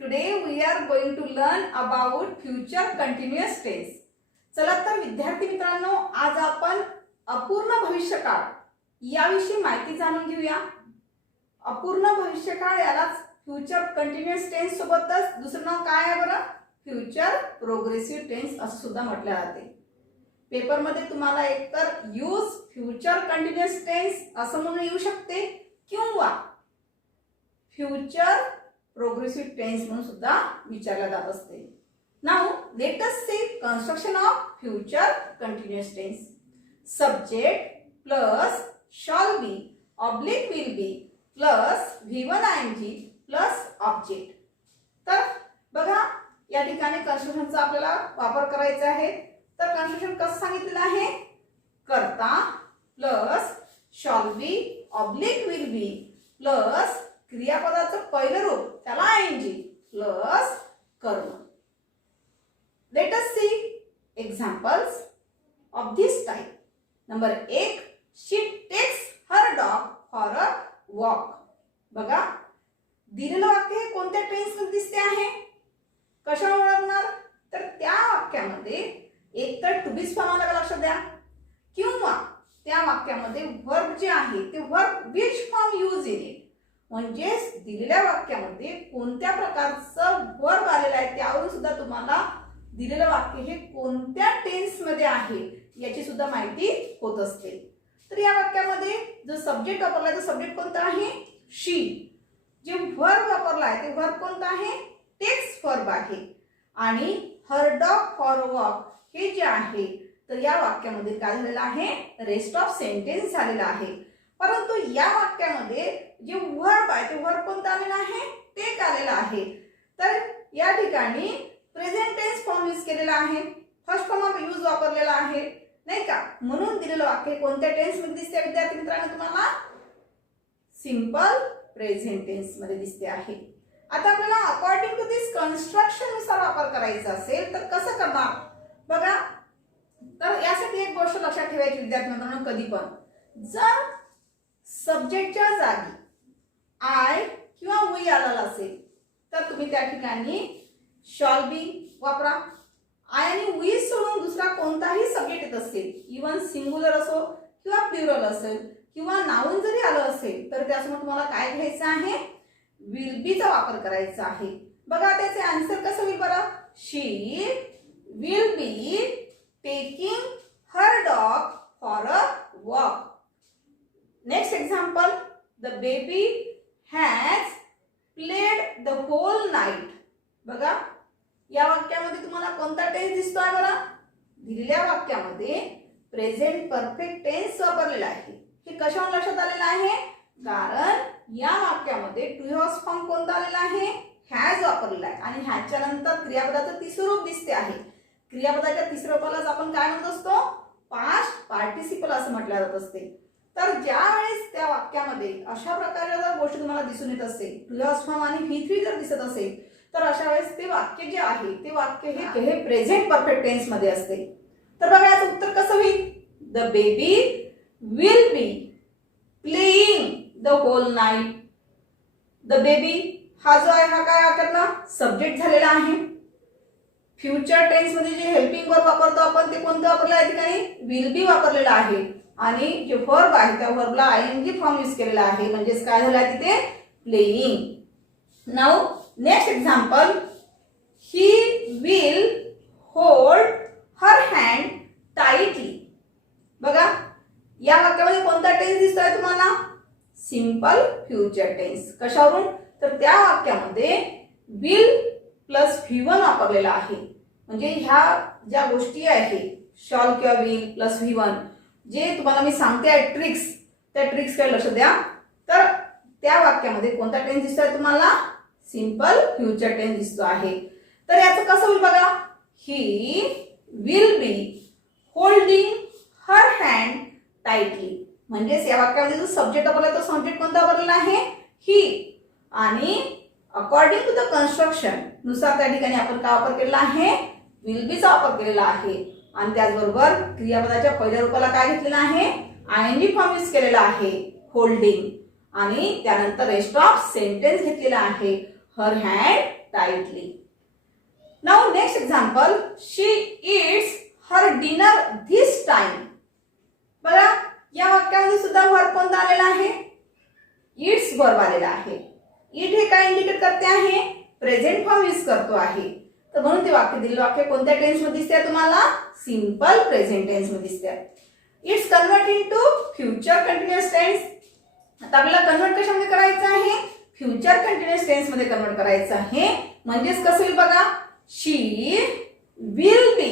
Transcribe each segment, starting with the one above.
Today we are going to learn about future continuous tense. चला तर विद्यार्थी मित्रांनो, आज आपण अपूर्ण भविष्यकाळ याविषयी माहिती जाणून घेऊया. अपूर्ण भविष्यकाळ यालाच फ्युचर कंटिन्युअस टेन्स सोबतच दुसरं नाव काय आहे बरं? फ्युचर प्रोग्रेसिव्ह टेन्स असं सुद्धा म्हटले जाते. पेपर मध्ये तुम्हाला एकतर यूज फ्युचर कंटिन्युअस टेन्स असं म्हणून येऊ शकते किंवा फ्युचर प्रोग्रेसिव्ह टेन्स म्हणून सुद्धा विचारला जात असते. Now let us see construction of future continuous tense. Subject plus shall be oblique will be plus V1 ing plus object. तर बघा या ठिकाणी कंस्ट्रक्शनचा आपल्याला वापर करायचा आहे. तर कंस्ट्रक्शन कसं सांगितलेलं आहे? कर्ता plus shall be oblique will be plus क्रियापदाचं पहिलं रूप त्याला ing प्लस कर्म. Let us see examples of this type. Number 1, she takes her dog for a walk. बघा दिलेलं वाक्य हे कोणत्या टेन्स मध्ये दिसते आहे? कशावर ओळखणार? तर त्या वाक्यामध्ये एक तर टू बीज फॉर्म आला लक्षात द्या, किंवा त्या वाक्यामध्ये वर्ब जे आहे ते verb which form use in it. म्हणजे दिलेल्या वाक्यामध्ये कोणत्या प्रकारचं वर्ब आलेलं आहे त्यावरून सुद्धा तुम्हाला दिलेलं वाक्य हे कोणत्या टेन्स मध्ये आहे याची सुद्धा माहिती होत असते. तर या वाक्यामध्ये जो सब्जेक्ट वापरलाय तो सब्जेक्ट कोणता आहे? शी. जे वर्ब वापरला आहे ते वर्ब कोणता आहे? टेक्स वर्ब आहे. आणि हर डॉग फॉर वॉक हे जे आहे तर या वाक्यामध्ये काय झालेलं आहे? रेस्ट ऑफ सेंटेन्स झालेला आहे. परंतु या वाक्यामध्ये जे वर्ब आहे ते वर्ब कोणता आलेला आहे? टेक आलेला आहे. तर या ठिकाणी प्रेझेंट टेन्स फॉर्म यूज केलेला आहे, फर्स्ट फॉर्म ऑफ यूज वापरलेला आहे, नाही का? म्हणून दिलेलं वाक्य कोणत्या टेन्स मध्ये दिसते विद्यार्थी मित्रांनो? तुम्हाला सिंपल प्रेझेंट टेन्स मध्ये दिसते आहे. आता आपल्याला अकॉर्डिंग टू दिस कन्स्ट्रक्शन नुसार वापर करायचा असेल तर कसं करणार? बघा, तर यासाठी एक गोष्ट लक्षात ठेवायची विद्यार्थी मित्रांनो, कधी पण जर सब्जेक्टच्या जागी आय किंवा वी आलेला असेल तर तुम्ही त्या ठिकाणी शॉल बी वापरा. आय आणि वी सोडून दुसरा कोणताही सब्जेक्ट येत असेल, इवन सिंग्युलर असो किंवा प्लुरल असेल किंवा नाउन जरी आलं असेल तर त्यासमोर तुम्हाला काय घ्यायचं आहे? विल बी चा वापर करायचा आहे. बघा त्याचे आन्सर कसं होईल बरं? She will be taking her dog for a walk. Next example, the baby has played the whole night. बघा या वाक्यामध्ये तुम्हाला कोणता टेन्स दिसतोय बरं? दिलेल्या वाक्यामध्ये प्रेझेंट परफेक्ट टेन्स वापरलेला आहे. हे कशावर लक्षात आलेलं आहे? कारण या वाक्यामध्ये टू हॅज फॉर्म कोणता आलेला आहे? हॅज वापरलेला आहे. आणि ह्याच्या नंतर क्रियापदाचं तिसरं रूप दिसते आहे. क्रियापदाच्या तिसऱ्या रूपालाच आपण काय म्हणत असतो? पास्ट पार्टिसिपल असं म्हटलं जात असते. तर ज्या वेळेस त्या वाक्यामध्ये अशा प्रकारच्या जर गोष्टी तुम्हाला दिसून येत असेल, टू हॅज फॉर्म आणि V3 जर दिसत असेल तर अशा वेळेस ते वाक्य जे आहे ते वाक्य हे प्रेझेंट परफेक्ट टेन्स मध्ये असते. तर बघा याचं उत्तर कसं होईल? The baby will be playing the whole night. The baby हा जो आहे हा काय करला? सब्जेक्ट झालेला आहे. फ्युचर टेन्स मध्ये जे हेल्पिंग वर्ब वापरतो आपण ते कोणतं वापरलं आहे? ठिकाणी विल बी वापरलेला आहे. आणि जे वर्ब आहे त्या वर्बला ing फॉर्म यूज केलेला आहे. म्हणजेच काय झालं आहे तिथे? Playing. Now next example, he will hold her hand tightly. बघा या वाक्यामध्ये कोणता टेन्स दिसतोय तुम्हाला? Simple future tense. कशावरून? तर त्या वाक्यामध्ये विल प्लस V1 वापरलेला आहे. म्हणजे ह्या ज्या गोष्टी आहेत शॉल किंवा विल प्लस V1 जे तुम्हाला मी सांगते आहे ट्रिक्स, त्या ट्रिक्स कडे लक्ष द्या. तर त्या वाक्यामध्ये कोणता टेन्स दिसतोय तुम्हाला? सिंपल फ्युचर टेन्स दिसतो आहे. तर याचं कसं होईल बघा? ही will be holding her hand tightly. म्हणजेच या वाक्यामध्ये जो सब्जेक्ट वापरला तो सब्जेक्ट कोणता वापरलेला आहे? ही. आणि अकॉर्डिंग टू द कन्स्ट्रक्शन नुसार त्या ठिकाणी आपण काय वापर केलेला आहे? विल बी चा वापर केलेला आहे. आणि त्याचबरोबर क्रियापदाच्या पहिल्या रूपाला काय घेतलेलं आहे? ing फॉर्म यूज केलेला आहे, होल्डिंग. आणि त्यानंतर रेस्ट ऑफ सेंटेन्स घेतलेला आहे, her hand tightly. Now next example, she eats her dinner this time. बघा या वाक्यामध्ये सुद्धा वर्ब कोणता आलेला आहे? इट्स वर्ब आलेला आहे. इट हे काय इंडिकेट करते आहे? प्रेझेंट फॉर्म यूज करतो आहे. तर म्हणून ते वाक्य दिलेलं वाक्य कोणत्या टेन्स मध्ये दिसते तुम्हाला? सिंपल प्रेझेंट टेन्स मध्ये दिसते. It's convert into future continuous tense. आता आपल्याला कन्वर्ट कशामध्ये करायचं आहे? फ्युचर कंटिन्युअस टेन्स मध्ये कन्वर्ट करायचं आहे. म्हणजेच कसं होईल बघा, she will be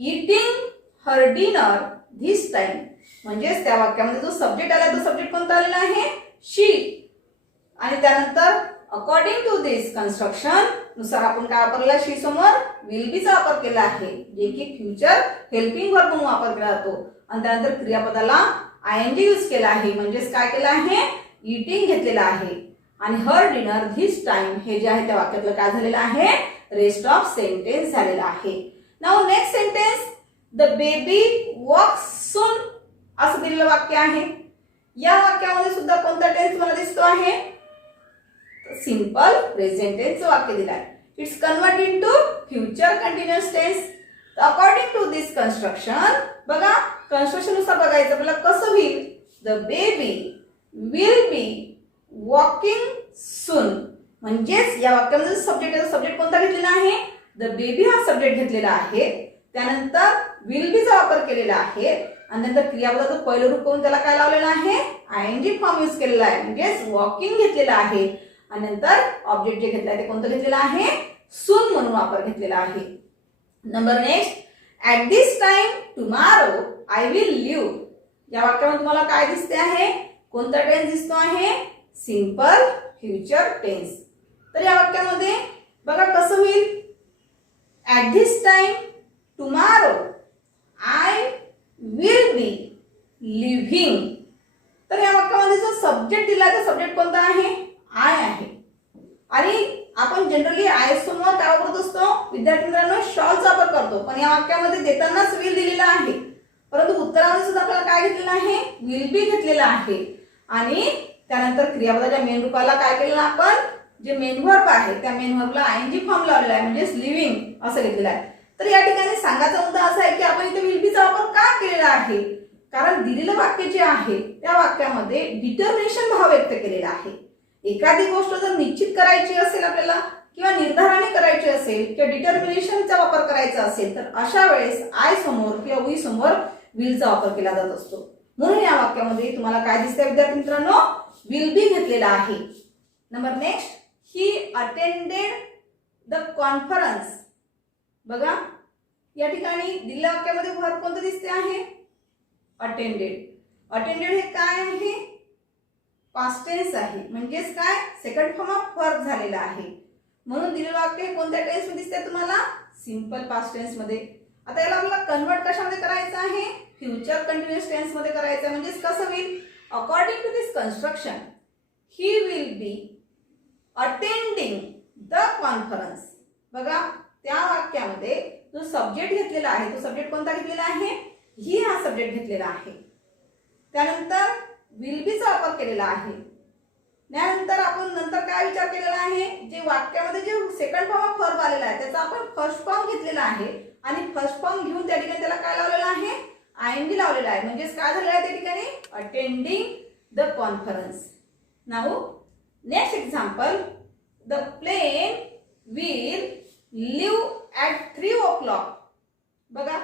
eating her dinner this time. म्हणजेच त्या वाक्यामध्ये जो सब्जेक्ट आला तो सब्जेक्ट कोणता आलेला आहे? शी. आणि त्यानंतर अकॉर्डिंग टू दिस कन्स्ट्रक्शन नुसार आपण काय वापरला? शी समोर विल बी चा वापर केला आहे, जे की फ्युचर हेल्पिंग वर्ब म्हणून वापर केला जातो. आणि त्यानंतर क्रियापदाला आयएनजी यूज केला आहे. म्हणजेच काय केलं आहे? इटिंग घेतलेला आहे. आणि हर डिनर धिस टाइम हे जे आहे त्या वाक्यातलं काय झालेलं आहे? रेस्ट ऑफ सेंटेन्स झालेला आहे. Now next sentence, the baby walks soon असं दिलेलं वाक्य आहे. या वाक्यामध्ये सुद्धा कोणता टेन्स मला दिसतो आहे? सिंपल प्रेझेंट टेन्सचं वाक्य दिलं आहे. It's convert into future continuous tense. According to this construction, बघा कन्स्ट्रक्शन नुसार बघायचं आपल्याला कसं होईल. The baby will be walking soon. म्हणजेच या वाक्यामध्ये सब्जेक्ट आहे, सब्जेक्ट कोणता घेतलेला आहे? द बेबी हा सब्जेक्ट घेतलेला आहे. त्यानंतर विल बी चा वापर केलेला आहे. आणि नंतर क्रियापदाचं पहिलं रूप करून त्याला काय लावलेलं आहे? आयएनजी फॉर्म यूज केलेला आहे. म्हणजेच वॉकिंग घेतलेला आहे. आणि नंतर ऑब्जेक्ट जे घेतलं आहे ते कोणतं घेतलेलं आहे? सून म्हणून वापर घेतलेला आहे. Number next, at this time tomorrow I will leave. या वाक्यामध्ये तुम्हाला काय दिसते आहे? कोणता टेन्स दिसतो आहे? Simple future tense. तर या वाक्यामध्ये बघा कसं होईल. At this time tomorrow I will be leaving. तर या वाक्यामध्ये जो सब्जेक्ट दिला तो सब्जेक्ट कोणता आहे? आय आहे. आणि आपण जनरली आय समोर काय वापरत असतो? विद्यार्थ्यांना शॉलचा वापर करतो. पण या वाक्यामध्ये देतानाच विल दिलेला आहे. परंतु उत्तरामध्ये सुद्धा आपल्याला काय घेतलेलं आहे? विल बी घेतलेला आहे. आणि त्यानंतर क्रियापदाच्या मेन रूपाला काय केलेलं आपण? जे मेन वर्ब आहे त्या मेन वर्बला आयएनजी फॉर्म लावलेला आहे. म्हणजेच लिव्हिंग असं घेतलेलं आहे. तर या ठिकाणी सांगायचा मुद्दा असा आहे की आपण इथे विल बीचा वापर का केलेला आहे? कारण दिलेलं वाक्य जे आहे त्या वाक्यामध्ये डिटर्मिनेशन भाव व्यक्त केलेला आहे. एखादी गोष्ट जर निश्चित करायची असेल आपल्याला किंवा निर्धाराने करायची असेल किंवा डिटर्मिनेशनचा वापर करायचा असेल तर अशा वेळेस आय समोर किंवा वी समोर विलचा वापर केला जात असतो. म्हणून या वाक्यामध्ये तुम्हाला काय दिसतंय विद्यार्थी मित्रांनो? विल बी घेतलेला आहे. Number next, he attended the conference. बघा या ठिकाणी दिलेल्या वाक्यामध्ये वर्ब कोणतं दिसते आहे? अटेंडेड. अटेंडेड हे काय आहे? पास्ट टेन्स आहे. म्हणजेच काय? सेकंड फॉर्म ऑफ वर्ब झालेला आहे. म्हणून दिलेलं वाक्य कोणत्या टेन्स मध्ये दिसते तुम्हाला? सिंपल पास्ट टेन्स मध्ये. आता याला आपल्याला कन्वर्ट कशामध्ये करायचं आहे? फ्युचर कंटिन्युअस टेन्स मध्ये करायचं. म्हणजेच कसं होईल? According to this construction he will be attending the conference. बघा त्या वाक्यामध्ये जो सब्जेक्ट घेतलेला आहे तो सब्जेक्ट कोणता घेतलेला आहे? ही हा सब्जेक्ट घेतलेला आहे. त्यानंतर विल बी चा वापर केलेला आहे. त्यानंतर आपण नंतर काय विचार केलेला आहे? जे वाक्यामध्ये जे सेकंड फॉर्म ऑफ वर्ब आलेला आहे त्याचा आपण फर्स्ट फॉर्म घेतलेला आहे आणि फर्स्ट फॉर्म घेऊन त्या ठिकाणी त्याला काय लावलेला आहे? आयएनजी लावलेला आहे. म्हणजेच काय झालेलं आहे त्या ठिकाणी? Attending the conference. Now next example, the plane will leave at 3 o'clock. बघा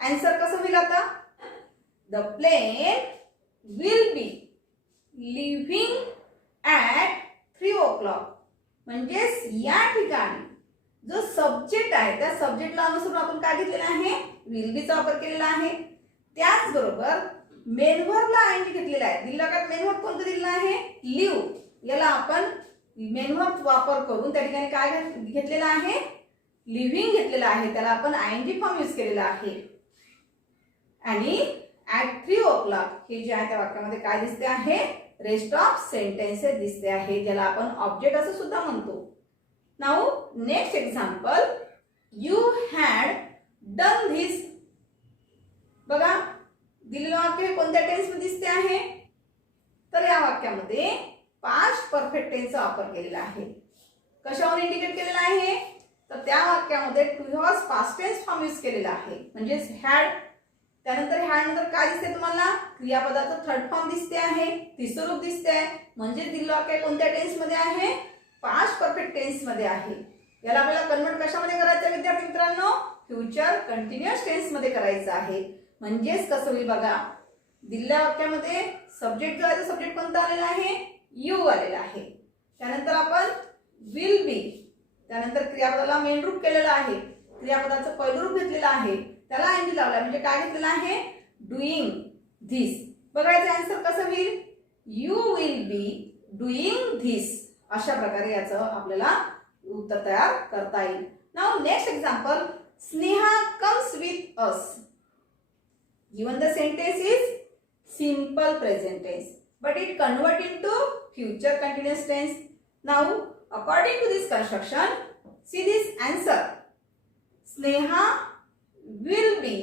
आन्सर कसं होईल आता? The plane will be leaving at 3 o'clock. म्हणजेच या ठिकाणी जो सब्जेक्ट आहे त्या सब्जेक्टला अनुसरून आपण काय घेतलेला आहे? विल बी चा वापर केलेला आहे. त्याचबरोबर मेन वर्बला आयएनजी घेतलेला आहे. दिलेला का मेन वर्ब कोणतं दिलेलं आहे? लिव्ह. याला आपण मेन वर्ब वापर करून त्या ठिकाणी काय घेतलेला आहे? लिव्हिंग घेतलेला आहे. त्याला आपण आयएनजी फॉर्म यूज केलेला आहे. आणि ॲट 3 o'clock हे जे आहे त्या वाक्यामध्ये काय दिसते आहे? रेस्ट ऑफ सेंटेन्सेस दिसते आहे, ज्याला आपण ऑब्जेक्ट असं सुद्धा म्हणतो. Now next example, you had done this. बघा दिलेलं वाक्य कोणत्या टेन्स मध्ये दिसते आहे? तर या वाक्यामध्ये पास्ट परफेक्ट टेन्सचा वापर केलेला आहे. कशावर इंडिकेट केलेला आहे तर त्या वाक्यामध्ये two was past tense form use केलेला आहे म्हणजेच हॅड. त्यानंतर हॅड नंतर काय दिसते तुम्हाला क्रियापदाचं थर्ड फॉर्म दिसते आहे, तिसरं रूप दिसते आहे म्हणजे दिलेलं वाक्य कोणत्या टेन्स मध्ये आहे पास्ट परफेक्ट टेन्स मध्ये आहे. याला आपल्याला कन्वर्ट कशामध्ये करायचं आहे विद्यार्थी मित्रांनो फ्युचर कंटिन्युअस टेन्स मध्ये करायचं आहे. म्हणजेच कसं होईल बघा दिलेल्या वाक्यामध्ये सब्जेक्ट जो आहे तो सब्जेक्ट कोणता आलेला आहे यू आलेला आहे. त्यानंतर आपण विल बी त्यानंतर क्रियापदाला मेन रूप केलेलं आहे, क्रियापदाचं पहिलं रूप घेतलेलं आहे त्याला एनजी लावलाय म्हणजे काय घेतलेलं आहे डुईंग धिस. बघायचं आन्सर कसं होईल you will be doing this. अशा प्रकारे याचं आपल्याला उत्तर तयार करता येईल. Now next example Sneha comes with us. Given the sentence is simple present tense but it convert into future continuous tense. Now according to this construction see this answer Sneha will be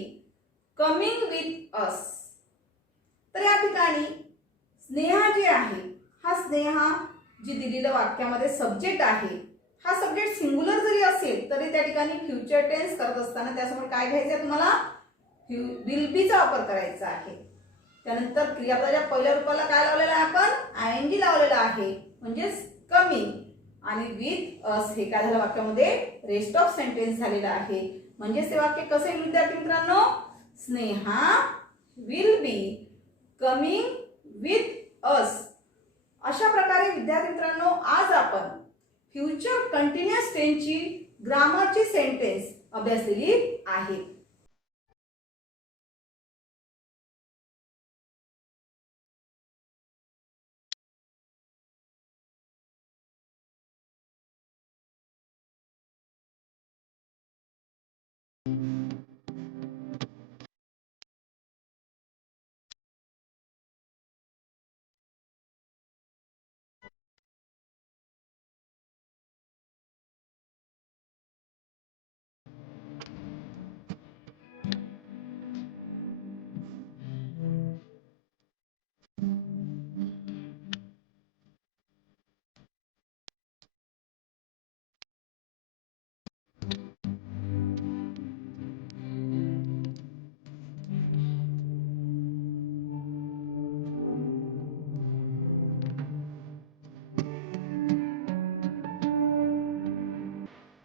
coming with us. तर या ठिकाणी स्नेहा जे आहे हा स्नेहा जी दिलेल्या वाक्यामध्ये subject आहे हा सब्जेक्ट सिंगुलर जरी असेल तरी त्या ठिकाणी फ्युचर टेन्स करत असताना त्यासमोर काय घ्यायचं आहे तुम्हाला विल बी चा वापर करायचा आहे. त्यानंतर क्रियापदाच्या पहिल्या रूपाला काय लावलेला आहे आपण आयएनजी लावलेला आहे म्हणजेच कमिंग आणि विथ अस हे काय झालं वाक्यामध्ये रेस्ट ऑफ सेंटेन्स झालेला आहे. म्हणजेच ते वाक्य कसं येईल विद्यार्थी मित्रांनो Sneha will be coming with us. अशा प्रकारे विद्यार्थी मित्रांनो आज आपण फ्युचर कंटिन्युअस टेन्सची ग्रामरची सेंटेन्स अभ्यासलेली आहे.